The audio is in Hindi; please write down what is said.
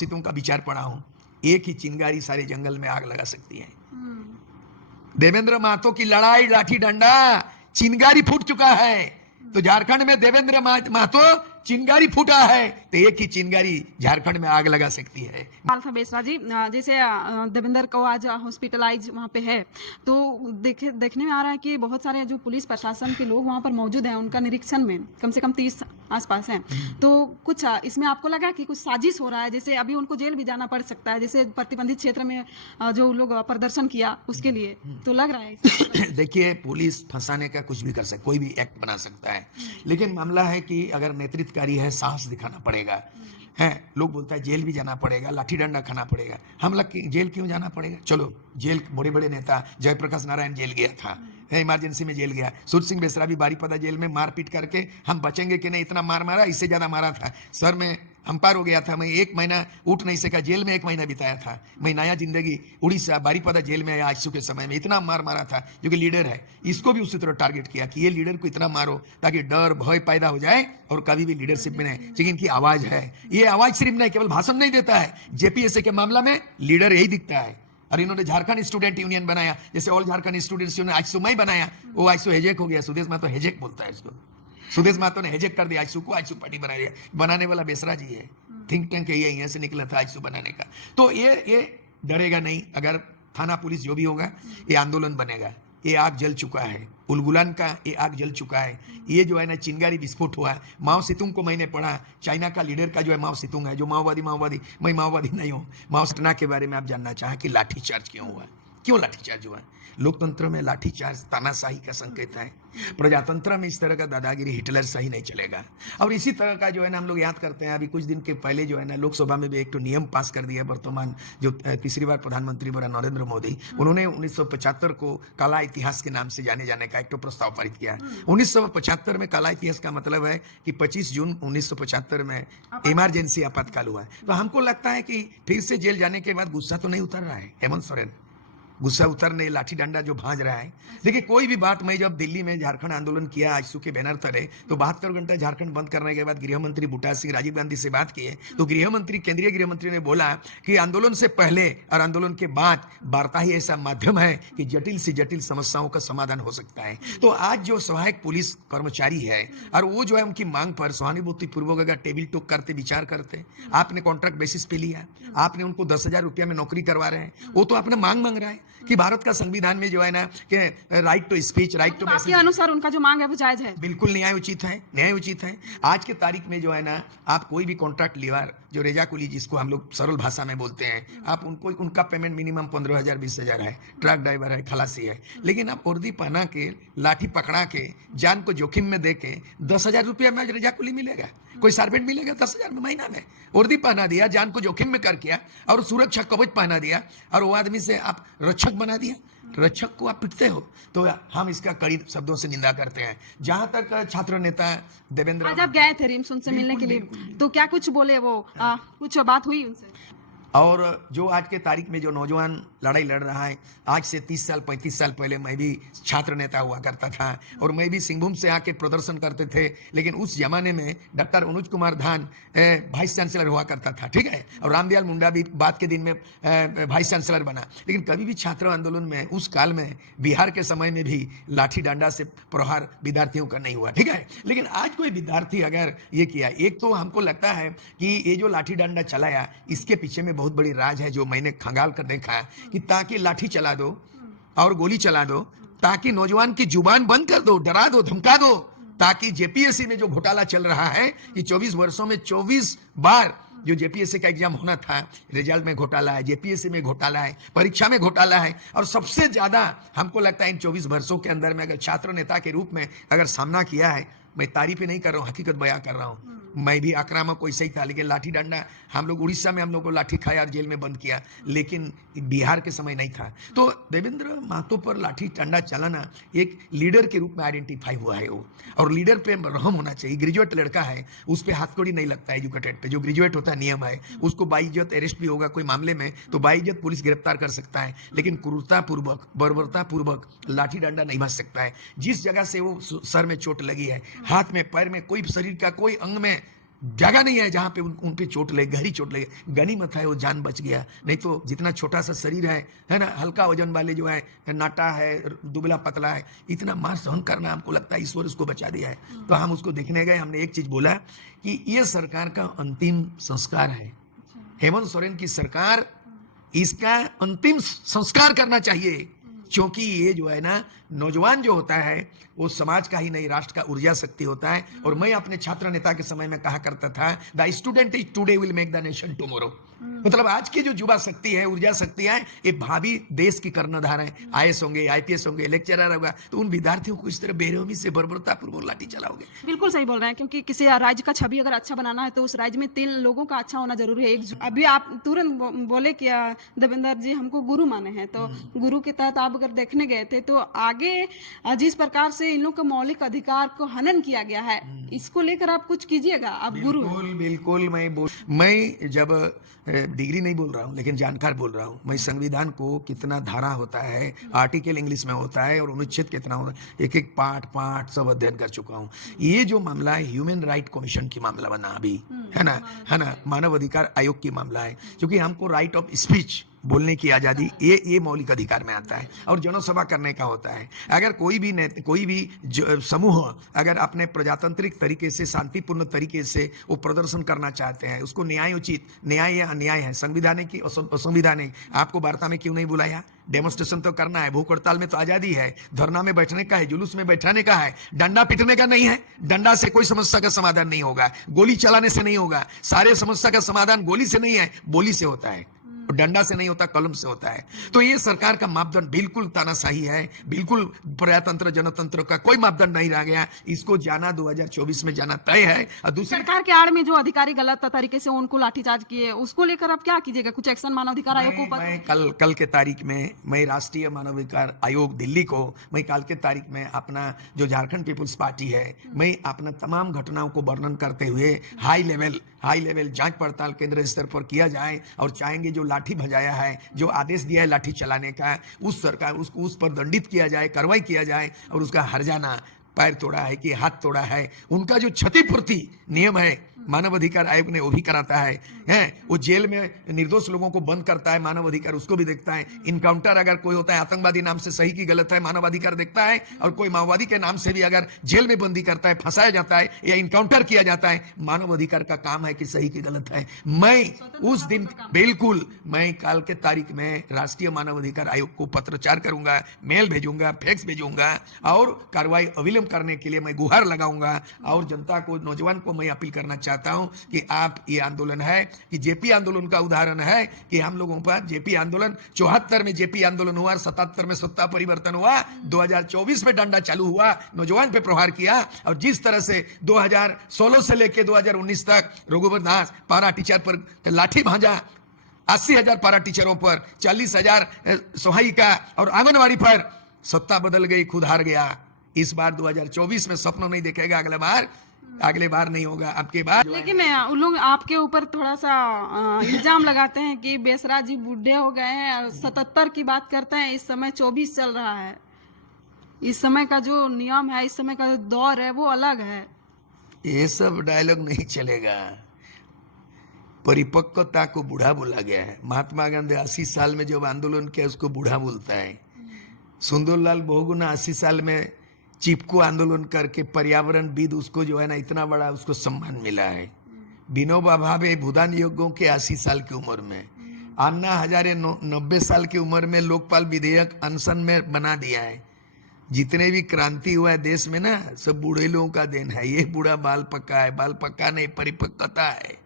सितों का विचार पढ़ा हूं, एक ही चिंगारी सारे जंगल में आग लगा सकती है। देवेंद्र महतो की लड़ाई लाठी डंडा, चिंगारी फूट चुका है। तो झारखंड में देवेंद्र महतो चिंगारी फूटा है, तो एक ही चिंगारी झारखंड में आग लगा सकती है। था बेसरा जी, जैसे देवेंद्र को आज हॉस्पिटलाइज वहाँ पे है, तो देखने में आ रहा है कि बहुत सारे जो पुलिस प्रशासन के लोग वहाँ पर मौजूद हैं, उनका निरीक्षण में कम से कम 30 आसपास हैं। तो कुछ इसमें आपको लगा कि कुछ साजिश हो रहा है, जैसे अभी उनको जेल भी जाना पड़ सकता है, जैसे प्रतिबंधित क्षेत्र में जो लोग प्रदर्शन किया उसके लिए, तो लग रहा है देखिए, पुलिस फंसाने का कुछ भी कर सकता है, कोई भी एक्ट बना सकता है, लेकिन मामला है कि अगर नेतृत्वकारी है, साहस दिखाना पड़ेगा। है, लोग बोलता है जेल भी जाना पड़ेगा, लाठी डंडा खाना पड़ेगा। हम लोग जेल क्यों जाना पड़ेगा? चलो, जेल बड़े बड़े नेता जयप्रकाश नारायण जेल गया था, इमरजेंसी में जेल गया। सूरज सिंह बेसरा भी बारीपदा जेल में मारपीट करके हम बचेंगे कि नहीं, इतना मार मारा, इससे ज्यादा मारा था। सर में अंपार हो गया था, मैं 1 महीना उठ नहीं सका, जेल में 1 महीना बिताया था। मैं नया जिंदगी उड़ीसा बारीपदा जेल में आया आईसीयू के समय में, इतना मार मारा था। जो कि लीडर है, इसको भी उसी तरह टारगेट किया कि ये लीडर को इतना मारो ताकि डर भय पैदा हो जाए और कभी भी लीडरशिप में नहीं। लेकिन इनकी आवाज है, ये आवाज सिर्फ नहीं, केवल भाषण नहीं देता है। जेपीएससी के मामला में लीडर यही दिखता है। और इन्होंने झारखंड स्टूडेंट यूनियन बनाया, जैसे all Jharkhand students union ICU में बनाया, वो आईसीयू हेजेक हो गया। सुदेश महतो हेजेक बोलता है इसको, सुदेश महतो ने हेजेक कर दिया आईसीयू को, आईसीयू पार्टी बना दिया। बनाने वाला बेसरा जी है, थिंक टैंक है, यहाँ से निकला था आईसीयू बनाने का। तो ये डरेगा नहीं। अगर थाना पुलिस जो भी होगा, ये आंदोलन बनेगा। ये आग जल चुका है, उलगुलान का ये आग जल चुका है। ये जो है ना, चिंगारी विस्फोट हुआ है। माओ सेतुंग को मैंने पढ़ा, चाइना का लीडर का जो है माओ सेतुंग है, जो माओवादी मैं माओवादी नहीं हूँ। माओ सेना के बारे में आप जानना चाहे कि लाठीचार्ज क्यों हुआ, क्यों लाठीचार्ज हुआ? लोकतंत्र में लाठीचार्ज तानाशाही का संकेत है। प्रजातंत्र में इस तरह का दादागिरी हिटलर सही नहीं चलेगा। और इसी तरह का जो है ना, हम लोग याद करते हैं, अभी कुछ दिन के पहले जो है ना, लोकसभा में भी एक तो नियम पास कर दिया वर्तमान जो तीसरी बार प्रधानमंत्री बना नरेंद्र मोदी, उन्होंने 1975 को काला इतिहास के नाम से जाने जाने का एक तो प्रस्ताव पारित किया। 1975 में काला इतिहास का मतलब है कि 25 जून 1975 में इमरजेंसी आपातकाल हुआ है। तो हमको लगता है कि फिर से जेल जाने के बाद गुस्सा तो नहीं उतर रहा है हेमंत सोरेन, गुस्सा उतरने लाठी डंडा जो भांज रहा है। देखिए, कोई भी बात, मैं जब दिल्ली में झारखंड आंदोलन किया आईसीयू के बैनर तले, तो 72 घंटे झारखंड बंद करने के बाद गृह मंत्री बूटा सिंह राजीव गांधी से बात किए, तो केंद्रीय गृह मंत्री ने बोला कि आंदोलन से पहले और आंदोलन के बाद वार्ता ही ऐसा माध्यम है कि जटिल से जटिल समस्याओं का समाधान हो सकता है। तो आज जो सहायक पुलिस कर्मचारी है, और वो जो है उनकी मांग पर सहानुभूति पूर्वक अगर टेबल टॉक करते, विचार करते, आपने कॉन्ट्रैक्ट बेसिस पे लिया, आपने उनको 10,000 रुपया में नौकरी करवा रहे हैं, वो तो अपना मांग रहा है कि भारत का संविधान में जो है ना कि right to speech, right to message, आपके अनुसार उनका जो मांग है वो जायज है, बिल्कुल न्याय उचित है, न्याय उचित है। आज के तारीख में जो है ना, आप कोई भी कॉन्ट्रैक्ट लेवर, जो रेजा कुली जिसको हम लोग सरल भाषा में बोलते हैं, आप उनको, उनका पेमेंट मिनिमम 15,000 20,000 है। ट्रक ड्राइवर है, खलासी है, लेकिन आप वर्दी पहना के, लाठी पकड़ा के, जान को जोखिम में दे के 10,000 रुपया में रेजा कुली मिलेगा? कोई सर्वेंट मिलेगा 10,000 में महीना में? वर्दी पहना दिया, जान को जोखिम में कर किया, और सुरक्षा कवच पहना दिया, और वो आदमी से आप रक्षक बना दिया। रक्षक को आप पिटते हो, तो हम इसका कड़ी शब्दों से निंदा करते हैं। जहां तक छात्र नेता देवेंद्र, आज आप गए थे रिम्स उनसे मिलने के लिए, तो क्या कुछ बोले वो, कुछ बात हुई उनसे? और जो आज के तारीख में जो नौजवान लड़ाई लड़ रहा है, आज से 30 साल 35 साल पहले मैं भी छात्र नेता हुआ करता था, और मैं भी सिंहभूम से आके प्रदर्शन करते थे। लेकिन उस जमाने में डॉक्टर अनुज कुमार धान वाइस चांसलर हुआ करता था, ठीक है, और रामदयाल मुंडा भी बाद के दिन में वाइस चांसलर बना। लेकिन कभी भी छात्र आंदोलन में उस काल में बिहार के समय में भी लाठी डंडा से प्रहार विद्यार्थियों का नहीं हुआ, ठीक है। लेकिन आज कोई विद्यार्थी अगर ये किया, एक तो हमको लगता है कि ये जो लाठी डंडा चलाया, इसके पीछे में बहुत बड़ी राज है, जो मैंने खंगाल कर देखा कि ताकि लाठी चला दो और गोली चला दो, ताकि नौजवान की जुबान बंद कर दो, डरा दो, धमका दो, ताकि जेपीएससी में जो घोटाला चल रहा है कि 24 वर्षों में 24 बार जो जेपीएससी का एग्जाम होना था, रिजल्ट में घोटाला है, जेपीएससी में घोटाला है, परीक्षा में घोटाला है। और सबसे ज्यादा हमको लगता है इन 24 वर्षों के अंदर में अगर छात्र नेता के रूप में अगर सामना किया है, मैं तारीफ नहीं कर रहा हूँ, हकीकत बयां कर रहा हूँ। मैं भी आक्रामक वैसे ही था, लेकिन लाठी डंडा हम लोग उड़ीसा में हम लोग को लाठी खाया और जेल में बंद किया, लेकिन बिहार के समय नहीं था। तो देवेंद्र महतो पर लाठी डंडा चलाना एक लीडर के रूप में आइडेंटिफाई हुआ है वो, और लीडर पे रहम होना चाहिए। ग्रेजुएट लड़का है, उस पर हाथकड़ी नहीं लगता है एजुकेटेड पे, जो ग्रेजुएट होता है नियम है, उसको बाइज्जत अरेस्ट भी होगा कोई मामले में तो बाइज्जत पुलिस गिरफ्तार कर सकता है, लेकिन क्रूरता पूर्वक, बर्बरता पूर्वक लाठी डंडा नहीं बच सकता है। जिस जगह से वो सर में चोट लगी है, हाथ में, पैर में, कोई शरीर का कोई अंग में जगह नहीं है जहां पे उन पे चोट लगे, गहरी चोट लगे। गनीमत है वो जान बच गया, नहीं तो जितना छोटा सा शरीर है ना, हल्का वजन वाले जो है, नाटा है, दुबला पतला है, इतना मार सहन करना हमको लगता है ईश्वर उसको बचा दिया है। तो हम उसको देखने गए, हमने एक चीज बोला कि ये सरकार का अंतिम संस्कार है, हेमंत सोरेन की सरकार, इसका अंतिम संस्कार करना चाहिए। क्योंकि ये जो है ना, नौजवान जो होता है वो समाज का ही नहीं राष्ट्र का ऊर्जा शक्ति होता है। और मैं अपने छात्र नेता के समय में कहा करता था, the student is today will make the nation tomorrow. मतलब आज की जो युवा शक्ति है, ऊर्जा शक्ति है, ये भावी देश की कर्णधार है। आईएएस होंगे, आईपीएस होंगे, लेक्चरर होगा, तो उन विद्यार्थियों को इस तरह बेरहमी से बर्बरतापूर्वक लाठी चलाओगे। बिल्कुल सही बोल रहे हैं, क्योंकि किसी राज्य का छवि अगर अच्छा बनाना है तो उस राज्य में 3 लोगों का अच्छा होना जरूरी है। अभी आप तुरंत बोले कि देवेंद्र जी हमको गुरु माने हैं, तो गुरु के तहत आप अगर देखने गए थे तो आगे जिस प्रकार से इन लोग का मौलिक अधिकार को हनन किया गया है, इसको लेकर आप कुछ कीजिएगा। आप गुरु हैं। बिल्कुल बिल्कुल, मैं जब डिग्री नहीं बोल रहा हूँ लेकिन जानकार बोल रहा हूँ। मैं संविधान को कितना धारा होता है, आर्टिकल इंग्लिश में होता है, और अनुच्छेद कितना होता है, एक एक पाठ सब अध्ययन कर चुका हूँ। ये जो मामला है ह्यूमन राइट कमीशन की मामला बना अभी, है ना, मानव अधिकार आयोग की मामला है। क्योंकि हमको राइट ऑफ स्पीच, बोलने की आजादी, ये मौलिक अधिकार में आता है, और जनसभा करने का होता है। अगर कोई भी समूह अगर अपने प्रजातांत्रिक तरीके से, शांतिपूर्ण तरीके से वो प्रदर्शन करना चाहते हैं, उसको न्यायोचित, न्याय या अन्याय है, संविधानिक की असंविधानिक, आपको वार्ता में क्यों नहीं बुलाया? डेमोन्स्ट्रेशन तो करना है, भूख हड़ताल में तो आजादी है, धरना में बैठने का है, जुलूस में बैठाने का है, डंडा पीटने का नहीं है। डंडा से कोई समस्या का समाधान नहीं होगा, गोली चलाने से नहीं होगा। सारे समस्या का समाधान गोली से नहीं है, बोली से होता है, डंडा से नहीं होता, कलम से होता है। तो ये सरकार का मापदंड बिल्कुल तानाशाही है, बिल्कुल प्रजातंत्र जनतंत्र का कोई मापदंड नहीं रह गया। इसको जाना 2024 में जाना तय है। और दूसरी सरकार के आड़ में जो अधिकारी गलत तरीके से उनको लाठीचार्ज किए, उसको लेकर आप क्या कीजिएगा? कुछ एक्शन मानवाधिकार आयोग को मैं कल के तारीख में, मैं राष्ट्रीय मानवाधिकार आयोग दिल्ली को, मैं कल के तारीख में अपना जो झारखंड पीपुल्स पार्टी है, मैं अपना तमाम घटनाओं को वर्णन करते हुए हाई लेवल जांच पड़ताल केंद्र स्तर पर किया जाए। और चाहेंगे जो लाठी भजाया है, जो आदेश दिया है लाठी चलाने का, उस सरकार उसको उस पर दंडित किया जाए, कार्रवाई किया जाए। और उसका हर्जाना, पैर तोड़ा है कि हाथ तोड़ा है, उनका जो क्षतिपूर्ति नियम है मानव अधिकार आयोग ने वो भी कराता है। वो जेल में निर्दोष लोगों को बंद करता है, मानव अधिकार उसको भी देखता है। इनकाउंटर अगर कोई होता है आतंकवादी नाम से, सही की गलत है, मानव अधिकार देखता है। और कोई माओवादी के नाम से भी अगर जेल में बंदी करता है, फंसाया जाता है या इनकाउंटर किया जाता है, मानव अधिकार का काम है कि सही की गलत है। मैं उस दिन बिल्कुल, मैं कल के तारीख में राष्ट्रीय मानव अधिकार आयोग को पत्रचार करूंगा, मेल भेजूंगा, फैक्स भेजूंगा, और कार्रवाई अविलंब करने के लिए मैं गुहार लगाऊंगा। और जनता को, नौजवान को मैं अपील करना चाहता हूं कि आप, ये आंदोलन है कि जेपी आंदोलन का उदाहरण है कि हम लोगों पर जेपी आंदोलन, 74 में जेपी आंदोलन हुआ, 77 में सत्ता परिवर्तन हुआ, 2024 में डंडा चालू हुआ, नौजवान पे प्रहार किया। और जिस तरह से 2016 से लेकर 2019 तक रघुवर दास पारा टीचर पर लाठी भांजा, 80,000 पारा टीचरों पर, 40,000 सहायिका और आंगनवाड़ी पर, सत्ता बदल गई, खुद हार गया। इस बार 2024 में सपनों नहीं देखेगा, अगले बार नहीं होगा, आपके बार। लेकिन उन लोग आपके ऊपर थोड़ा सा इल्जाम लगाते हैं कि बेसरा जी बूढ़े हो गए हैं, 77 की बात करते हैं, इस समय 24 चल रहा है। इस समय का जो नियम है, इस समय का जो दौर है, वो अलग है। ये सब डायलॉग नहीं चलेगा। परिपक्वता को बूढ़ा बोला गया है। महात्मा गांधी 80 साल में जब आंदोलन किया, उसको बूढ़ा बोलता है। सुंदरलाल बहुगुणा 80 साल में चिपको आंदोलन करके पर्यावरणविद, उसको जो है ना इतना बड़ा उसको सम्मान मिला है। विनोबा भावे भूदान योग्यों के 80 साल की उम्र में, अन्ना हजारे 90 साल की उम्र में लोकपाल विधेयक अनशन में बना दिया है। जितने भी क्रांति हुआ है देश में ना, सब बूढ़े लोगों का देन है। ये बूढ़ा बाल पक्का है, बाल पक्का नहीं, परिपक्वता है।